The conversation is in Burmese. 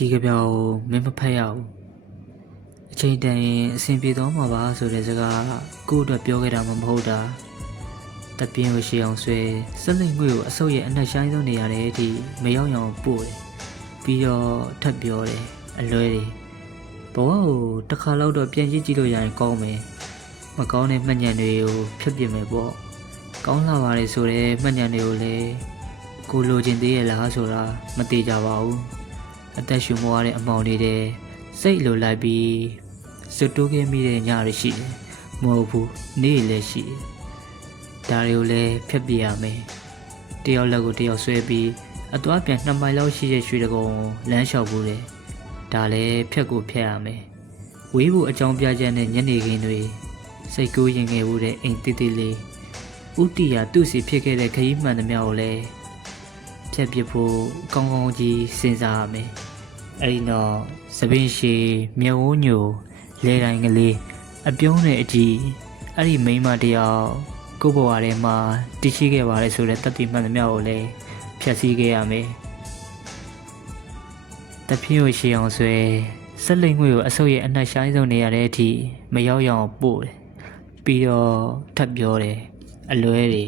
ဒီကပြောင်မင်းမဖက်ရဘူးအချိန်တန်ရင်အဆင်ပြေသွားမှာပါဆိုတဲ့စကားကိုယ့်အတွက်ပြောခဲ့တာမှမဟုတ်တာတပြင်းကိုရှေ့အောင်ဆွဲစက်လိမ်ငွေကိုအဆုပ်ရဲ့အနှက်ဆိုင်ဆုံးနေရတဲ့အထိမရောက်အောင်ပို့တယ်ပြီးတော့ထပ်ပြောတယ်အလွဲတွေဘဝကိုတစ်ခါတော့ပြန်ကြည့်လို့ရရင်ကောင်းမယ်မကောင်းတဲ့မှတ်ဉာဏ်တွေကိုဖျက်ပစ်မယ်ပေါ့ကောင်းလာပါလေဆိုတဲ့မှတ်ဉာဏ်တွေကိုလည်းကိုလိုချင်သေးရဲ့လားဆိုတာမသေးကြပါဘူးအသက်ရှူမွားတဲ့အမောင်တွေတဲ့စိတ်လိုလိုက်ပြီးစွတ်တိုးခဲ့မိတဲ့ညတွေရှိတယ်မဟုတ်ဘူးနေ့လည်းရှိတယ်ဒါတွေကိုလည်းဖျက်ပြရမယ်တယောက်လက်ကိုတယောက်ဆွဲပြီးအသွားပြန်2မိုင်လောက်ရှိတဲ့ရွှေတကုံလမ်းလျှောက်ဖို့တယ်ဒါလည်းဖျက်ကိုဖျက်ရမယ်ဝေးဖို့အကြောင်းပြချက်နဲ့ညနေခင်းတွေစိတ်ကူးရင်ငယ်ဖို့တဲ့အိမ်တိတိလေးဥတီယာသူ့စီဖြစ်ခဲ့တဲ့ခရီးမှန်သမျှကိုလည်းဖျက်ပစ်ဖို့ကောင်းကောင်းကြီးစဉ်းစားရမယ်အဲ့ဒီတော့သပင်းရှည်မြဝန်းညိုလဲတိုင်းကလေးအပြုံးနဲ့အကြည့်အဲ့ဒီမိန်းမတယောက်ကိုယ့်ဘဝထဲမှာတည်ရှိခဲ့ပါလေဆိုတဲ့တတိမှန်သမျှကိုလည်းဖျက်ဆီးခဲ့ရမယ်တပြင်းကိုရှေ့အောင်ဆွဲစက်လိမ်ငွေကိုအဆုပ်ရဲ့အနှက်ဆိုင်ဆုံးနေရတဲ့အထိမရောက်ရအောင်ပို့တယ်ပြီးတော့ထပ်ပြောတယ်အလွဲတွေ